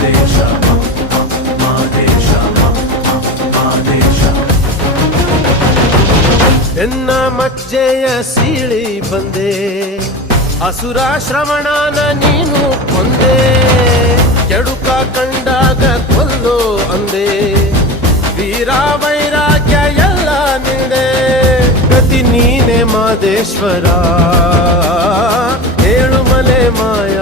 ಮಾದೇಶ ಮಾದೇಶ ಮಾದೇಶ ಎನ್ನ ಮಜ್ಜೆಯ ಸೀಳಿ ಬಂದೆ ಅಸುರ ಶ್ರವಣನ ನೀನು ಕೊಂದೆ ಕೆಡುಕ ಕಂಡಾಗ ಕೊಲ್ಲೋ ಅಂದೆ ವೀರ ವೈರಾಗ್ಯ ಎಲ್ಲ ನಿಂದೆ ಗತಿ ನೀನೆ ಮಾದೇಶ್ವರ ಏಳುಮಲೆ ಮಾಯ